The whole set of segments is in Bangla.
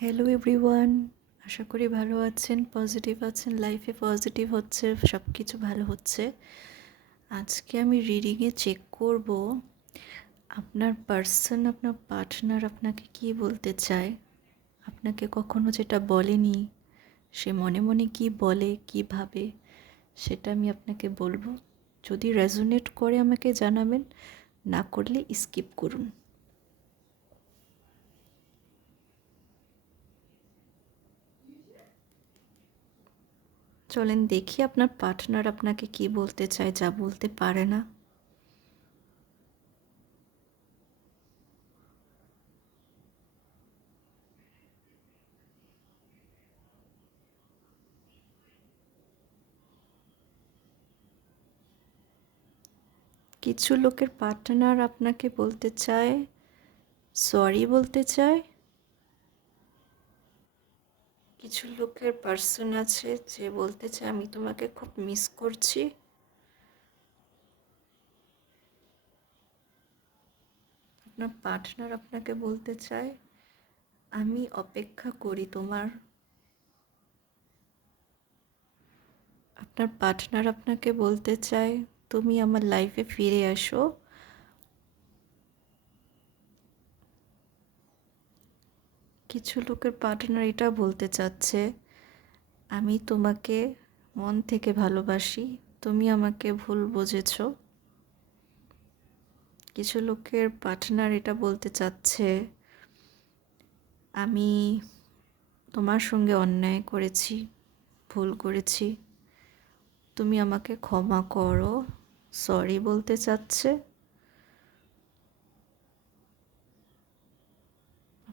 হ্যালো এভরিওয়ান, আশা করি ভালো আছেন, পজিটিভ আছেন, লাইফে পজিটিভ হচ্ছে, সব কিছু ভালো হচ্ছে। আজকে আমি রিডিংয়ে চেক করব আপনার পার্সন, আপনার পার্টনার আপনাকে কী বলতে চায়। আপনাকে কখনো যেটা বলেনি, সে মনে মনে কী বলে, কী ভাবে, সেটা আমি আপনাকে বলবো। যদি রেজোনেট করে আমাকে জানাবেন, না করলে স্কিপ করুন। চলেন দেখি আপনার পার্টনার আপনাকে কী বলতে চায়, যা বলতে পারে না। কিছু লোকের পার্টনার আপনাকে বলতে চায়, সরি বলতে চায়। কিছু লোকের পার্সন আছে যে বলতে চায় আমি তোমাকে খুব মিস করছি। আপনার পার্টনার আপনাকে বলতে চায় আমি অপেক্ষা করি তোমার। আপনার পার্টনার আপনাকে বলতে চায় তুমি আমার লাইফে ফিরে আসো। কিছু লোকের পার্টনার এটা বলতে চাচ্ছে আমি তোমাকে মন থেকে ভালোবাসি, তুমি আমাকে ভুল বুঝেছো। কিছু লোকের পার্টনার এটা বলতে চাচ্ছে আমি তোমার সঙ্গে অন্যায় করেছি, ভুল করেছি, তুমি আমাকে ক্ষমা করো, সরি বলতে চাচ্ছে।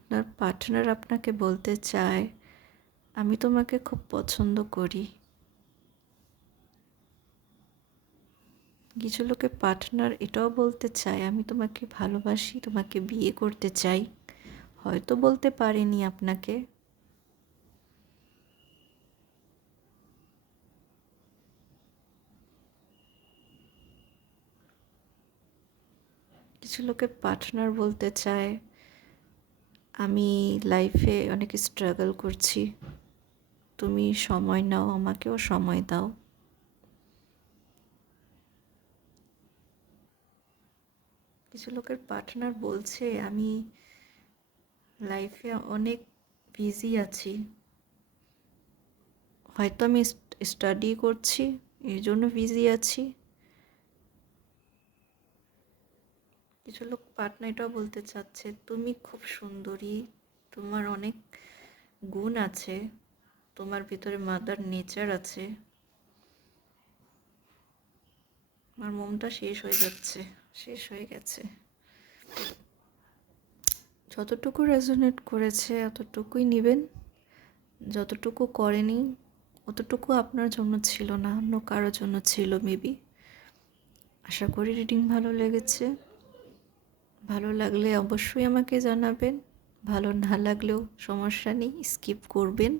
আপনার পার্টনার আপনাকে বলতে চায় আমি তোমাকে খুব পছন্দ করি। কিছু লোকের পার্টনার এটাও বলতে চায় আমি তোমাকে ভালোবাসি, তোমাকে বিয়ে করতে চাই, হয়তো বলতে পারেনি আপনাকে। কিছু লোকের পার্টনার বলতে চায় আমি লাইফে অনেক স্ট্রাগল করছি, তুমি সময় নাও, আমাকেও সময় দাও। কিছু লোকের পার্টনার বলছে আমি লাইফে অনেক বিজি আছি, হয়তো আমি স্টাডি করছি, এই জন্য বিজি আছি। কিছু লোক পার্টনার এটাও বলতে চাচ্ছে তুমি খুব সুন্দরী, তোমার অনেক গুণ আছে, তোমার ভিতরে মাদার নেচার আছে। আমার মনটা শেষ হয়ে যাচ্ছে, শেষ হয়ে গেছে। যতটুকু রেজোনেট করেছে অতটুকুই নেবেন, যতটুকু করেনি অতটুকু আপনার জন্য ছিল না, অন্য কারোর জন্য ছিল মেবি। আশা করি রিডিং ভালো লেগেছে। ভালো লাগলে অবশ্যই আমাকে জানাবেন, ভালো না লাগলেও সমস্যা নেই, স্কিপ করবেন।